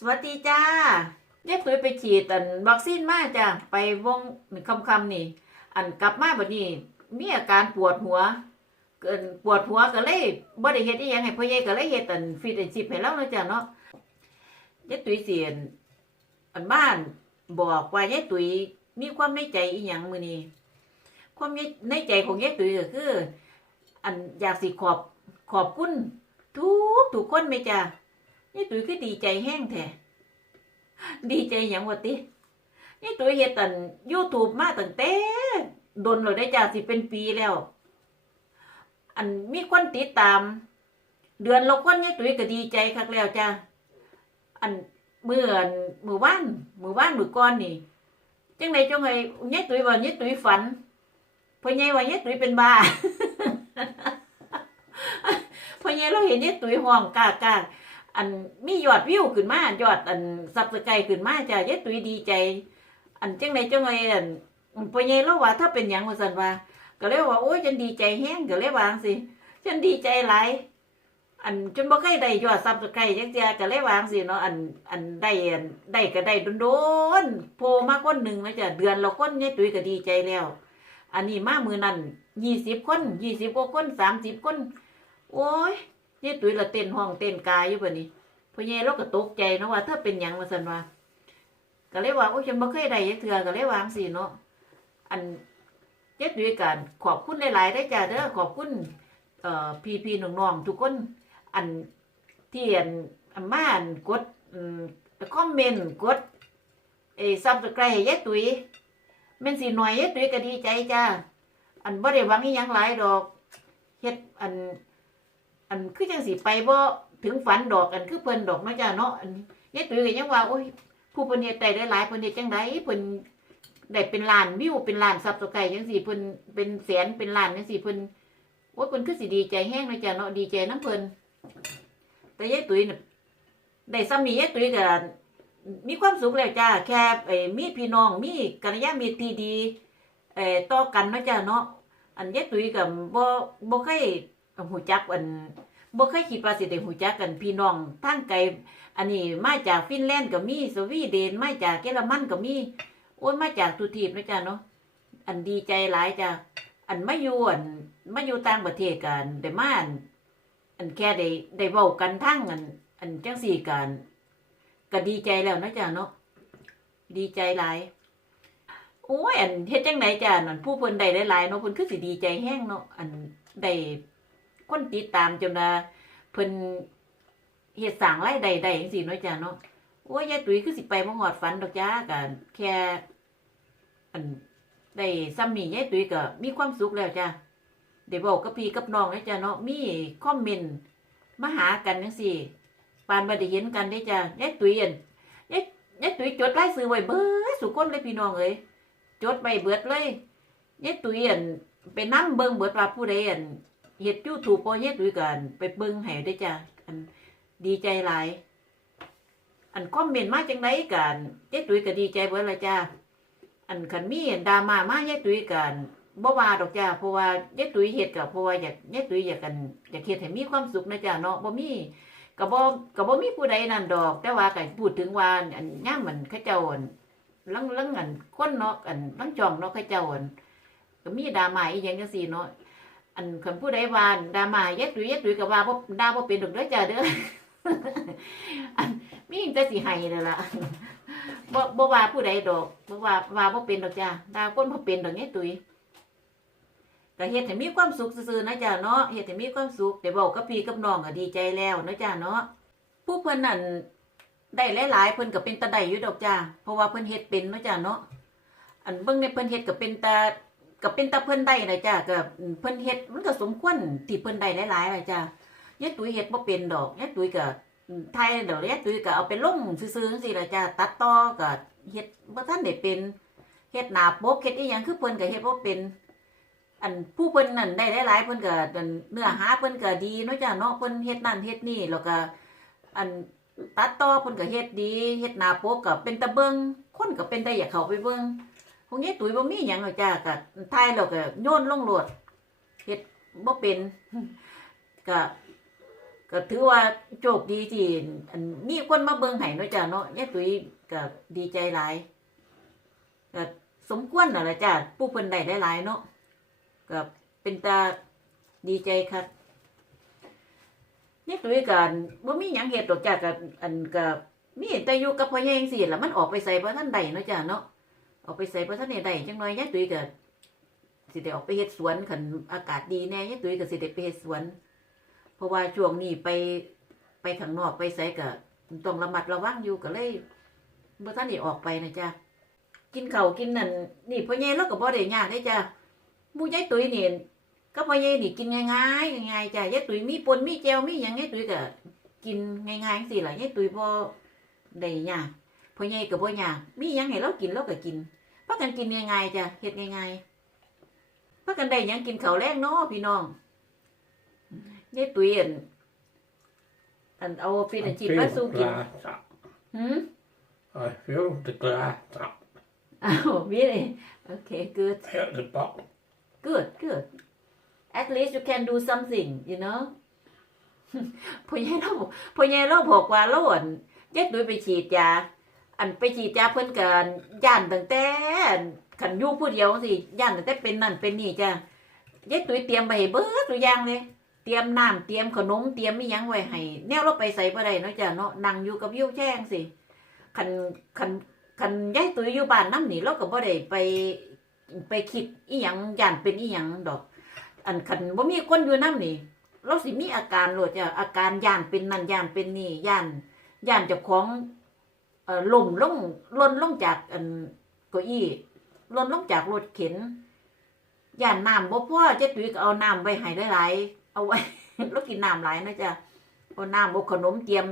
สวัสดีจ้าเย้ตุ้ยไปฉีดอันวัคซีนมาจ้าไปวงคำคำนี่ อันกลับมาแบบนี้มีอาการปวดหัวเกินปวดหัวก็เลยบ่ได้เฮ็ดอีหยังให้พ่อใหญ่ก็เลยเฮ็ดอันฟิตแอนชิพให้เราเนาะจ้าเนาะเย้ตุ้ยเสียนอันบ้านบอกว่าเย้ตุ้ยมีความในใจอีหยังมื้อนี้ความในใจของเย้ตุ้ยก็คือ อันอยากสิขอบขอบคุณทุกทุกคนไหมจ้า นี่ตุ้ยคือดีใจแห้งแท้ดีใจหยังวะตินี่ตุ้ยเฮ็ดตัน YouTube มาตั้งแต่โดนเลยได้จ้าสิเป็นปีแล้ว อันมีคนติดตาม เดือนละคนนี่ตุ้ยก็ดีใจคักแล้วจ้าอันเมื่อมือวานมือวานมือก่อนนี่จังไดจังไงนี่ตุ้ยว่านี่ตุ้ยฝันพอใหญ่ว่านี่ตุ้ยเป็นบ้าพอใหญ่เราเห็นนี่ตุ้ยห้องกากาก อันมียอดวิวขึ้นมายอดอันซับสไครขึ้นมาจ้ะยายตุ้ยดีใจ อันจังไดจังไดอันปัญญาเราว่าถ้าเป็นหยังว่าซั่นว่า ก็เลยว่าโอ้ยฉันดีใจแฮงก็เลยวางสิฉันดีใจหลายอันจนบ่เคยได้ยอดซับสไครจังซี่ก็เลยวางสิเนาะอันอันได้อันได้ก็ได้โดนๆโผล่มาคนหนึงนะจ้ะเดือนละคนยายตุ้ยก็ดีใจแล้ว อันนี้มามือนั้น20คน20กว่าคน30คน โอ้ย นี่ตุ้ยละเต้นห้องเต้นกายอยู่บ่นี่พ่อใหญ่เราก็ตกใจนะว่าถ้าเป็นหยังว่าซั่นว่าก็เลยว่าโอ้ยฉันบ่เคยได้จักเทื่อก็เลยวางซี่เนาะอันเจ็ดด้วยกันขอบคุณหลายๆได้จ้าเด้อขอบคุณเอ่อพี่ๆน้องๆทุกคนอันเที่อันอันมาอันกดอืมคอมเมนต์กดเอซับสไครต์ให้ยายตุ้ยแม่นสิหน่อยยายตุ้ยก็ดีใจจ้าอันบ่ได้หวังอีหยังหลายดอกเฮ็ดอัน อันคือจังสิไปบ่ถึงฝันดอกอันคือเพิ่นดอกเนาะจ้าเนาะอันยายตุ้ยก็ยังว่าโอ้ยผู้เพิ่นเฮ็ดได้หลายเพิ่นเฮ็ดจังไดเพิ่นได้เป็นล้านวิวเป็นล้านซับสไครต์จังซี่เพิ่นเป็นแสนเป็นล้านจังซี่เพิ่นโอ้ยเพิ่นคือสิดีใจแฮงเนาะจ้าเนาะดีใจนํเพิ่นแต่ยายตุ้ยน่ะได้ซ้ำนี้ยายตุ้ยก็มีความสุขแล้วจ้าแค่เอ่อมีพี่น้องมีกัลยาณมิตรที่ดีเอ่อต่อกันเนาะจ้าเนาะอันยายตุ้ยก็บ่บ่เคย หูจักอันบ่เคยคิดว่าสิได้หูจักกันพี่น้องทางไกลอันนี้มาจากฟินแลนด์ก็มีสวีเดนมาจากเยอรมันก็มีโอ้ยมาจากทุทีบนะจ๊ะเนาะอันดีใจหลายจ้ะอันมาอยู่อันมาอยู่ต่างประเทศกันได้มาอันอันแค่ได้ได้เว้ากันทั้งอัน อันจังสี่กันก็ดีใจแล้วนะจ๊ะเนาะดีใจหลายโอ้ยอันเฮ็ดจังไดจ้ะนั่นผู้เพิ่นได้หลายๆเนาะเพิ่นคือสิดีใจแฮงเนาะอันได้ คนติดตามจนว่าเพิ่นเฮ็ดสร้างรายได้ได้จังซี่เนาะจ้าเนาะโอ้ยยายตุ้ยคือสิไปบ่ฮอดฝันดอกจ้าก็แค่อันได้ซ้ำนี้ยายตุ้ยก็มีความสุขแล้วจ้าได้เว้ากับพี่กับน้องนะจ้าเนาะมีคอมเมนต์มาหากันจังซี่ปานบ่ได้เห็นกันได้จ้ายายตุ้ยอันยายยายตุ้ยจดรายชื่อไว้เบิดสุคนเลยพี่น้องเอ้ยจดไว้เบิดเลยยายตุ้ยอันไปนํเบิ่งเบิดว่าผู้ใดอัน เฮ็ดยูทูบพอเฮ็ดด้วยกัน ไปเบิ่งให้ได้จ้ะอันดีใจหลาย อันคอมเมนต์มาจังไดกันเจ๊ตุ้ยก็ดีใจเบิดละจ้าอันคันมีดราม่ามาเจ๊ตุ้ยกันบ่ว่าดอกจ้าเพราะว่าเจ๊ตุ้ยเฮ็ดก็เพราะว่าอยากเจ๊ตุ้ยอยากกันอยากเฮ็ดให้มีความสุขนะจ้าเนาะบ่มีก็บ่ก็บ่มีผู้ใดนั่นดอก แต่ว่าก็พูดถึงว่าอันย่ามมันเขาเจ้าอันลังลังอันคนเนาะอันลังจองเนาะเขาเจ้าอันก็มีดราม่าอีหยังจังซี่เนาะ อันคำพูดได้ว่าดามาเย็ดตุยเย็ดตุยกับว่าบ่ดาบ่เป็นดอกเด้อจ้าเด้ออันมีแต่สิให้นั่นล่ะบ่บ่ว่าผู้ใดดอกบ่ว่าว่าบ่เป็นดอกจ้าดาคนบ่เป็นดอกเย็ดตุยก็เฮ็ดให้มีความสุขซื่อๆนะจ้าเนาะเฮ็ดให้มีความสุขได้เว้ากับพี่กับน้องก็ดีใจแล้วนะจ้าเนาะผู้เพิ่นนั่นได้หลายๆเพิ่นก็เป็นตาได้อยู่ดอกจ้าเพราะว่าเพิ่นเฮ็ดเป็นเนาะจ้าเนาะอันเบิ่งในเพิ่นเฮ็ดก็เป็นตา ก็เป็นตาเพิ่นได้นะจ้าก็เพิ่นเฮ็ดมันก็สมควรที่เพิ่นได้หลายๆล่ะจ้ายายตุ้ยเฮ็ดบ่เป็นดอกยายตุ้ยก็ไทยเดอกยายตุ้ยก็เอาไปลงซื่อๆจังซี่ล่ะจ้าตัดต่อก็เฮ็ดบ่ทันได้เป็นเฮ็ดหน้าปกเฮ็ดอีหยังคือเพิ่นก็เฮ็ดบ่เป็นอันผู้เพิ่นนั่นได้หลายๆเพิ่นก็เนื้อหาเพิ่นก็ดีเนาะจ้าเนาะเพิ่นเฮ็ดนั่นเฮ็ดนี่แล้วก็ อันตัดต่อเพิ่นก็เฮ็ดดีเฮ็ดหน้าปกก็เป็นตาเบิ่งคนก็เป็นตาอยากเข้าไปเบิ่ง พวกนี้ตุ๋ยบ่มีหยังหรอกจ้าก็ทายแล้วก็โยนลงโลดเฮ็ดบ่เป็นก็ก็ถือว่าโชคดีที่อันมีคนมาเบิ่งให้เนาะจ้ะเนาะยายตุ้ยก็ดีใจหลายก็สมควรน่ะล่ะจ้ะผู้เพิ่นได้หลายๆเนาะก็เป็นตาดีใจครับยายตุ้ยก็บ่มีหยังเฮ็ดดอกจ้ะก็อันก็มีแต่อยู่กับพ่อใหญ่จังซี่ล่ะมันออกไปใส่บ่ทันได้เนาะจ้ะเนาะ ออกไปใส่บ่ทันได้ได้จังน้อยยายตุ้ยก็สิได้ออกไปเฮ็ดสวนคันอากาศดีแน่ยายตุ้ยก็สิได้ไปเฮ็ดสวน เพราะว่าช่วงนี้ไปไปข้างนอกไปไสก็ต้องระมัดระวังอยู่ก็เลยบ่ทันได้ออกไปนะจ๊ะกินเข้ากินนั่นนี่พ่อใหญ่เราก็บ่ได้ยากเด้จ้ะมูยายตุ้ยนี่ก็พ่อใหญ่นี่กินง่ายๆง่ายๆจ้ะยายตุ้ยมีปนมีแจวมียังยายตุ้ยก็กินง่ายๆจังซี่ล่ะยายตุ้ยบ่ได้ยากพ่อใหญ่ก็บ่ยากมีหยังให้เรากินเราก็กิน พากันกินง่ายๆจ้ะเฮ็ดง่ายๆพากันได้หยังกินข้าวแลงเนาะพี่น้องยายตุ้ยอันอันเอาฟีน I จิตมา feel สู้กิน glass up. หืม I feel the glass up อ้าวมีเลยโอเค good at the bottom. good good at least you can do something you know พ่อใหญ่เราพ่อใหญ่เราบอกว่าเราอันยายตุ้ยไปฉีดยา อันไปฉีดยาเพิ่นกันย่านตั้งแต่ขันยู่ผู้เดียวสิย่านตั้งแต่เป็นนั่นเป็นนี่จ้ะยายตุ้ยเตรียมไปให้เบิดตัวอย่างเลยเตรียมน้ำเตรียมขนมเตรียมมียังไว้ให้แนวเราไปใส่บ่ได้เนาะจ้ะเนาะนั่งอยู่กับวิวแช่งสิคันคันคันยายตุ้ยอยู่บ้านน้ำหนีเราก็บ่ได้ไปไปคิดอีหยังย่านเป็นอีหยังดอก อันคันบ่มีคนอยู่น้ำหนีเราสิมีอาการโลดจ้ะอาการย่านเป็นนั่นย่านเป็นนี่ย่านย่านจ้าของ เอ่อล่มลงล่นลงจากอันเก้าอี้ล่นลงจากรถเข็นย่านน้ำบ่พ่อเจ๊ตุ้ยก็เอาน้ำไว้ให้หลายๆเอาไว้แล้วกินน้ำหลายนะจ๊ะเอาน้ำเอาขนมเตรียม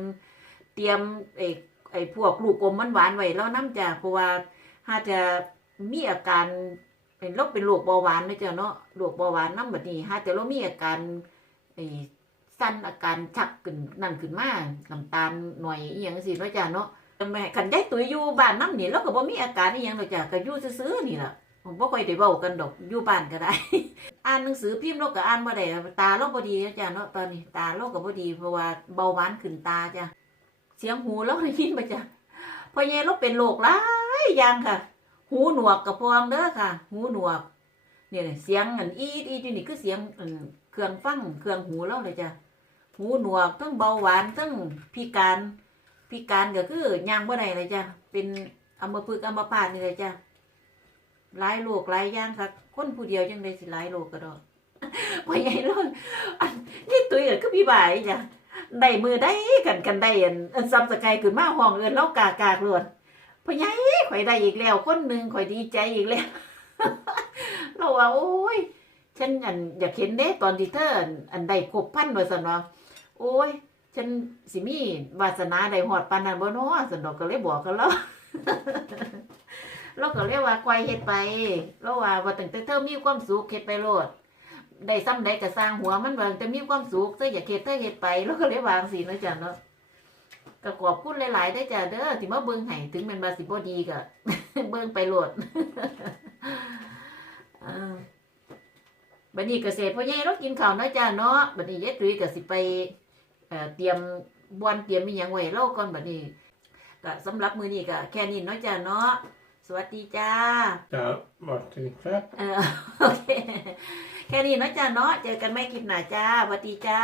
เตรียมไอ้ไอ้พวกลูกอมมันหวานไว้แล้วน้ำจ้ะเพราะว่าถ้าจะมีอาการเป็นโรคเป็นโรคเบาหวานนะจ๊ะเนาะโรคเบาหวานน้ำแบบนี้ถ้าแต่เรามีอาการไอ้สั้นอาการชักขึ้นนั่นขึ้นมาน้ำตาลหน่อยอีหยังสิเนาะจ้ะเนาะ แม่คันยายตุ้ยอยู่บ้านน้ำนี่เราก็บ่มีอาการอีหยังหรอกจ้ะก็อยู่ซื่อๆนี่ล่ะผมบ่ค่อยได้เว้ากันดอกอยู่บ้านก็ได้ อ่านหนังสือพิมพ์เราก็อ่านบ่ได้ตาเราบ่ดีนะจ้ะเนาะตอนนี้ตาเราก็บ่ดีเพราะว่าเบาหวานขึ้นตาจ้ะเสียงหูเราได้ยินบ่จ้ะเพราะแย่เราเป็นโรคหลายอย่างค่ะ หูหนวกกระพองเด้อค่ะ หูหนวกเนี่ยเสียงอันอีดอีดอยู่นี่คือเสียงเครื่องฟังเครื่องหูเราเลยจ้ะหูหนวกทั้งเบาหวานทั้งพิการ พิการก็คือย่างบ่ได้เลยจ้ะเป็นอัมพฤกษ์อัมพาตนี่เลยจ้ะหลายโรคหลายอย่างค่ะคนผู้เดียวจังไดสิหลายโรคก็ดอกว่าใหญ่เลยอันนี่ตุ้ยก็พี่บ่ายจ้ะได้มือได้กันกันได้อันอันซับสกายขึ้นมาห้องเอินเรากากากรวดพ่อใหญ่ข่อยได้อีกแล้ว คนหนึ่งข่อยดีใจอีกแล้ว เราว่าโอ้ยฉันอันอยากเห็นเด้ตอนที่เธออันอันใดครบพันว่าสันว่าโอ้ย ฉันสิมีวาสนาใดหอดปานนั้นบ่เนาะสันดอกก็เลยบอกกันแล้วเราก็เรียกว่าควายเฮ็ดไปเราว่าว่าตั้งแต่เธอมีความสุขเฮ็ดไปโลดได้ซ้ำใดก็สร้างหัวมันว่าแต่มีความสุขเธออยากเฮ็ดเธอเฮ็ดไปเราก็เลยวางสินะจ้ะเนาะก็ขอบคุณหลายๆได้จ้ะเด้อที่มาเบิ่งให้ถึงแม่นว่าสิบ่ดีก็เบิ่งไปโลดบัดนี้เกษตรพ่อใหญ่เรากินข้าวเนาะจ้าเนาะบัดนี้ยายตุ้ยก็สิไป เอ่อเตรียมบอนเตรียมมีหยังไว้เล่าก่อนบัดนี้ก็สำหรับมื้อนี้ก็แค่นี้เนาะจ้าเนาะสวัสดีจ้า So, what do you say? เออโอเคแค่นี้เนาะจ้าเนาะเจอกันไม่คลิปหน้าจ้าสวัสดีจ้า